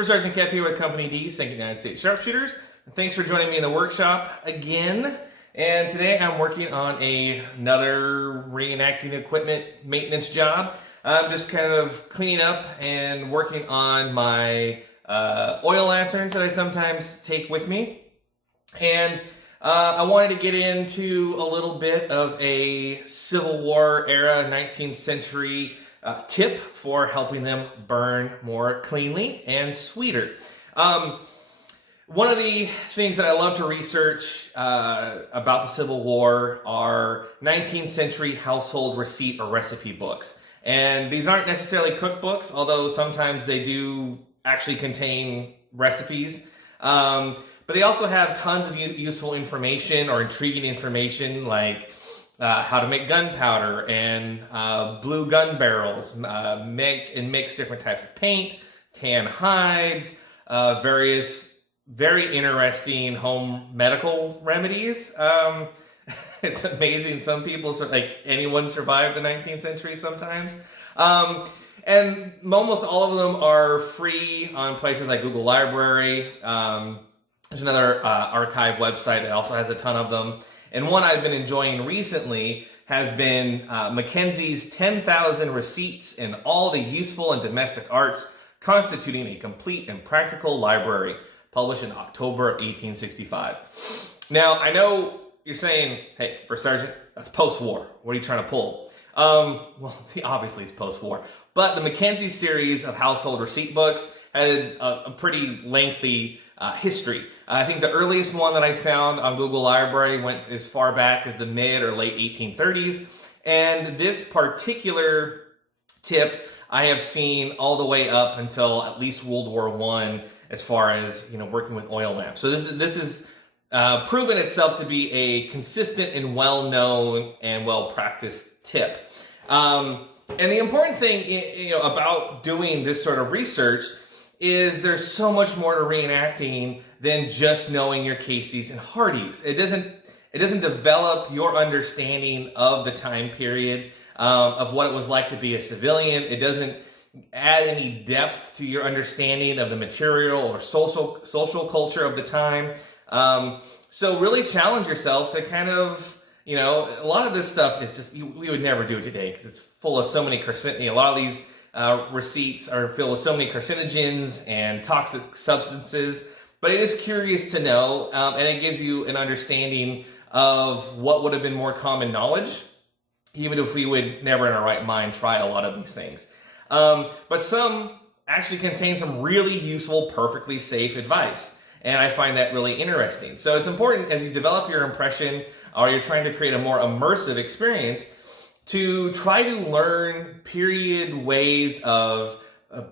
First Sergeant Cap here with Company D, 2nd United States Sharpshooters. Thanks for joining me in the workshop again. And today I'm working on another reenacting equipment maintenance job. I'm just kind of cleaning up and working on my oil lanterns that I sometimes take with me. And I wanted to get into a little bit of a Civil War era, 19th century tip for helping them burn more cleanly and sweeter. One of the things that I love to research about the Civil War are 19th century household receipt or recipe books. And these aren't necessarily cookbooks, although sometimes they do actually contain recipes. But they also have tons of useful information or intriguing information like how to make gunpowder and blue gun barrels, make and mix different types of paint, tan hides, various very interesting home medical remedies. It's amazing. Some people, like anyone, survived the 19th century sometimes. And almost all of them are free on places like Google Library. There's another archive website that also has a ton of them. And one I've been enjoying recently has been Mackenzie's 10,000 Receipts in All the Useful and Domestic Arts, Constituting a Complete and Practical Library, published in October of 1865. Now, I know you're saying, hey, First Sergeant, that's post-war. What are you trying to pull? Well, obviously it's post-war. But the Mackenzie series of household receipt books had a pretty lengthy history. I think the earliest one that I found on Google Library went as far back as the mid or late 1830s. And this particular tip I have seen all the way up until at least World War I as far as working with oil lamps. So this is proven itself to be a consistent and well-known and well-practiced tip. And the important thing about doing this sort of research is there's so much more to reenacting than just knowing your Casey's and Hardys. It doesn't develop your understanding of the time period, of what it was like to be a civilian. It doesn't add any depth to your understanding of the material or social culture of the time. So really challenge yourself to kind of, a lot of this stuff is just, we would never do it today because it's full of so many a lot of these receipts are filled with so many carcinogens and toxic substances, but it is curious to know, and it gives you an understanding of what would have been more common knowledge, even if we would never in our right mind try a lot of these things. But some actually contain some really useful, perfectly safe advice, and I find that really interesting. So it's important as you develop your impression or you're trying to create a more immersive experience to try to learn period ways of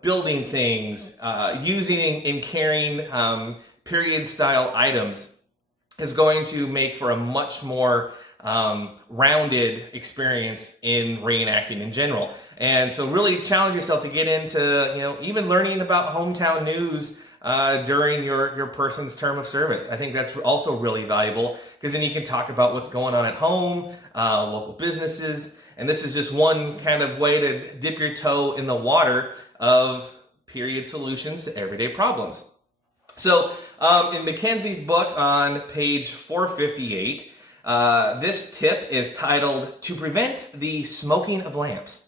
building things, using and carrying period style items is going to make for a much more rounded experience in reenacting in general. And so really challenge yourself to get into, even learning about hometown news during your person's term of service. I think that's also really valuable because then you can talk about what's going on at home, local businesses, and this is just one kind of way to dip your toe in the water of period solutions to everyday problems. So in Mackenzie's book on page 458, this tip is titled, "To Prevent the Smoking of Lamps.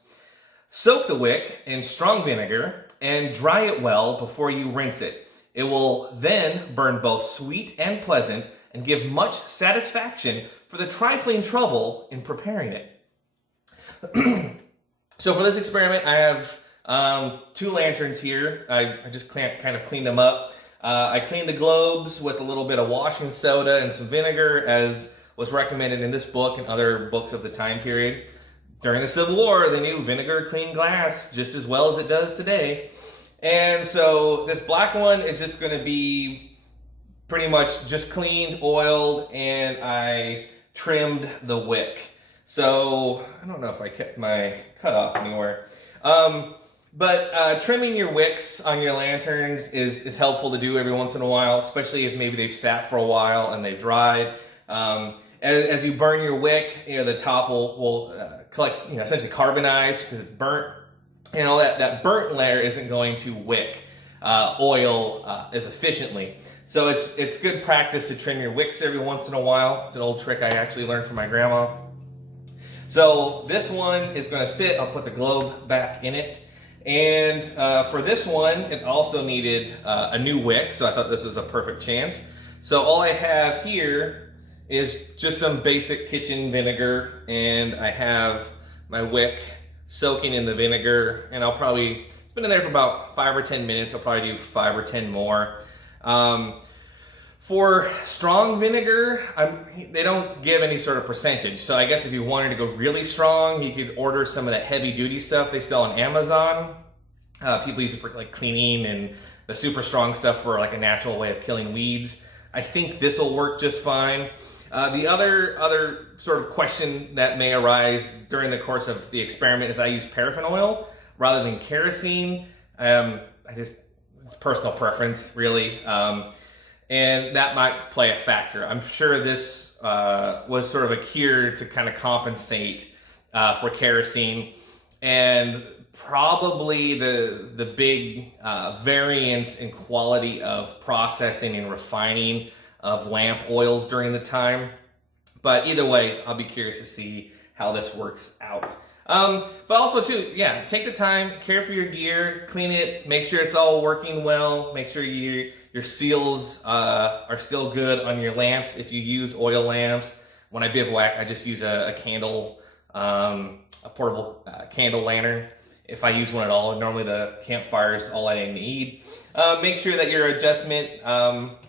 Soak the wick in strong vinegar and dry it well before you rinse it. It will then burn both sweet and pleasant and give much satisfaction for the trifling trouble in preparing it." So for this experiment, I have 2 lanterns here. I just kind of cleaned them up. I cleaned the globes with a little bit of washing soda and some vinegar, as was recommended in this book and other books of the time period. During the Civil War, they knew vinegar cleaned glass just as well as it does today. And so this black one is just going to be pretty much just cleaned, oiled, and I trimmed the wick. So I don't know if I kept my cutoff anywhere. But trimming your wicks on your lanterns is helpful to do every once in a while, especially if maybe they've sat for a while and they've dried. As you burn your wick, the top will collect, essentially carbonize because it's burnt. That burnt layer isn't going to wick. oil as efficiently. So it's good practice to trim your wicks every once in a while. It's an old trick I actually learned from my grandma. So this one is going to sit. I'll put the globe back in it. And for this one, it also needed a new wick, so I thought this was a perfect chance. So all I have here is just some basic kitchen vinegar, and I have my wick soaking in the vinegar, and it's been in there for about 5 or 10 minutes. I'll probably do 5 or 10 more. For strong vinegar, they don't give any sort of percentage. So I guess if you wanted to go really strong, you could order some of that heavy duty stuff they sell on Amazon. People use it for like cleaning, and the super strong stuff for like a natural way of killing weeds. I think this will work just fine. The other sort of question that may arise during the course of the experiment is I use paraffin oil rather than kerosene. It's personal preference, really. And that might play a factor. I'm sure this was sort of a cure to kind of compensate for kerosene, and probably the big variance in quality of processing and refining of lamp oils during the time. But either way, I'll be curious to see how this works out. But also too, yeah, take the time, care for your gear, clean it, make sure it's all working well, make sure your seals are still good on your lamps. If you use oil lamps, when I bivouac, I just use a candle, a portable candle lantern. If I use one at all, normally the campfire is all I need. Make sure that your adjustment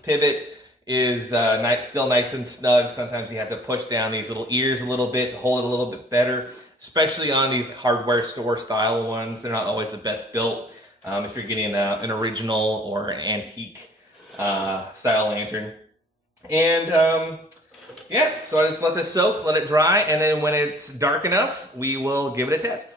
pivot is still nice and snug. Sometimes you have to push down these little ears a little bit to hold it a little bit better, especially on these hardware store style ones. They're not always the best built. If you're getting an original or an antique style lantern. And yeah, so I just let this soak, let it dry, and then when it's dark enough, we will give it a test.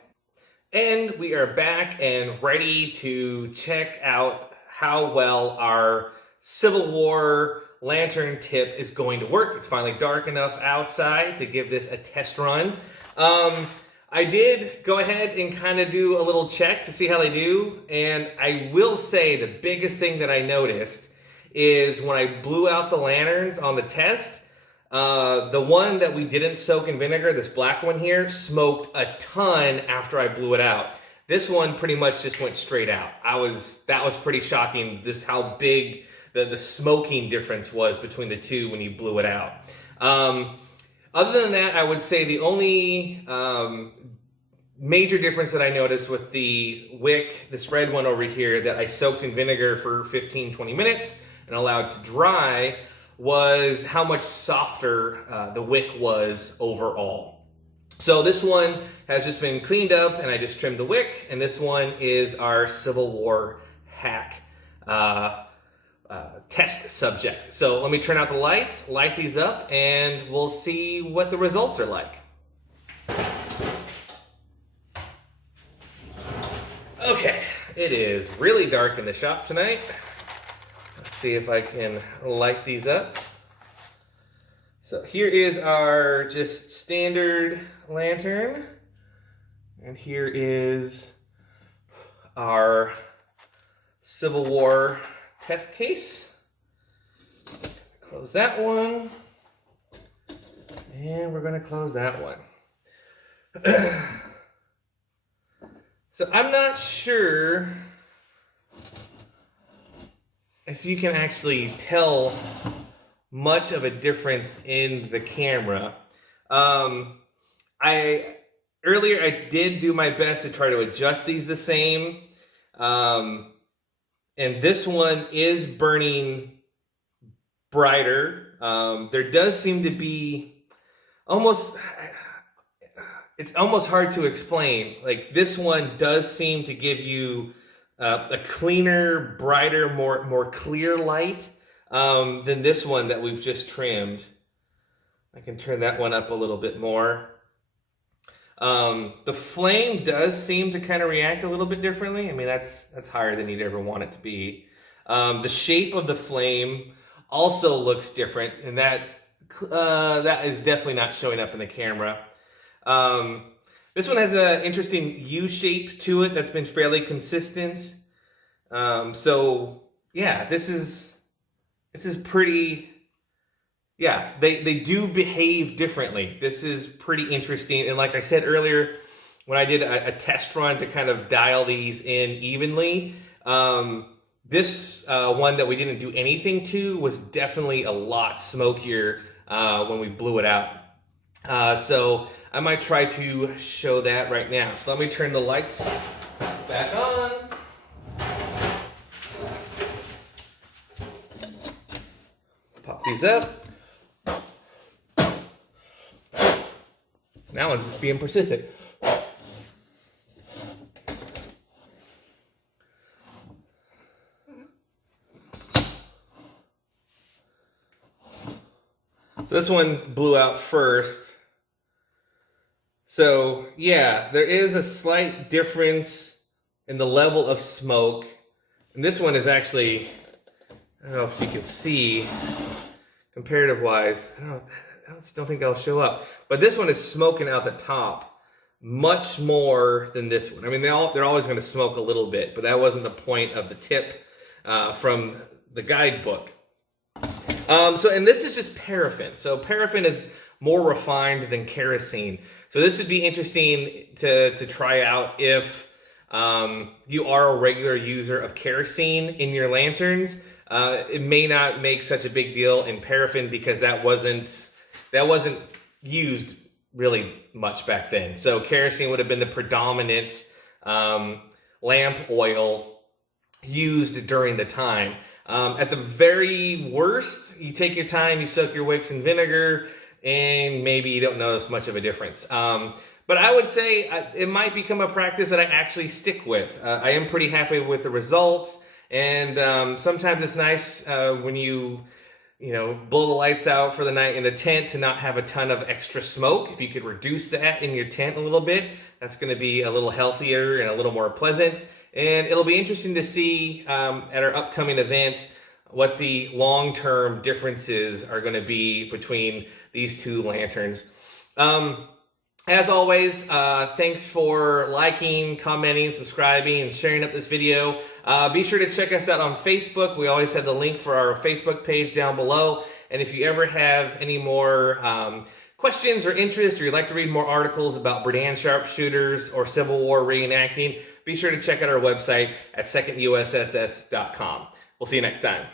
And we are back and ready to check out how well our Civil War lantern tip is going to work. It's finally dark enough outside to give this a test run. I did go ahead and kind of do a little check to see how they do, and I will say the biggest thing that I noticed is when I blew out the lanterns on the test, the one that we didn't soak in vinegar, this black one here, smoked a ton after I blew it out. This one pretty much just went straight out. That was pretty shocking, just how big the smoking difference was between the two when you blew it out. Other than that, I would say the only major difference that I noticed with the wick, this red one over here that I soaked in vinegar for 15-20 minutes and allowed to dry, was how much softer the wick was overall. So this one has just been cleaned up and I just trimmed the wick, and this one is our Civil War hack test subject. So let me turn out the lights, light these up, and we'll see what the results are like. Okay, it is really dark in the shop tonight. Let's see if I can light these up. So here is our just standard lantern, and here is our Civil War test case. Close that one, and we're going to close that one. So I'm not sure if you can actually tell much of a difference in the camera. Earlier I did do my best to try to adjust these the same. And this one is burning brighter. There does seem to be it's almost hard to explain. Like, this one does seem to give you a cleaner, brighter, more clear light than this one that we've just trimmed. I can turn that one up a little bit more. The flame does seem to kind of react a little bit differently. I mean, that's higher than you'd ever want it to be. The shape of the flame also looks different, and that is definitely not showing up in the camera. This one has an interesting U shape to it that's been fairly consistent. So yeah, this is pretty. Yeah, they do behave differently. This is pretty interesting. And like I said earlier, when I did a test run to kind of dial these in evenly, this one that we didn't do anything to was definitely a lot smokier when we blew it out. So I might try to show that right now. So let me turn the lights back on. Pop these up. Now it's just being persistent. So this one blew out first. So yeah, there is a slight difference in the level of smoke. And this one is actually, I don't know if you can see, comparative wise, I just don't think that'll show up. But this one is smoking out the top much more than this one. I mean, they're always going to smoke a little bit, but that wasn't the point of the tip from the guidebook. And this is just paraffin. So paraffin is more refined than kerosene. So this would be interesting to try out if you are a regular user of kerosene in your lanterns. It may not make such a big deal in paraffin because that wasn't used really much back then. So kerosene would have been the predominant lamp oil used during the time. At the very worst, you take your time, you soak your wicks in vinegar, and maybe you don't notice much of a difference. But I would say it might become a practice that I actually stick with. I am pretty happy with the results, and sometimes it's nice when you blow the lights out for the night in the tent to not have a ton of extra smoke. If you could reduce that in your tent a little bit, that's going to be a little healthier and a little more pleasant. And it'll be interesting to see at our upcoming event what the long-term differences are going to be between these two lanterns. As always, thanks for liking, commenting, subscribing, and sharing up this video. Be sure to check us out on Facebook. We always have the link for our Facebook page down below. And if you ever have any more questions or interest, or you'd like to read more articles about Berdan sharpshooters or Civil War reenacting, be sure to check out our website at secondusss.com. We'll see you next time.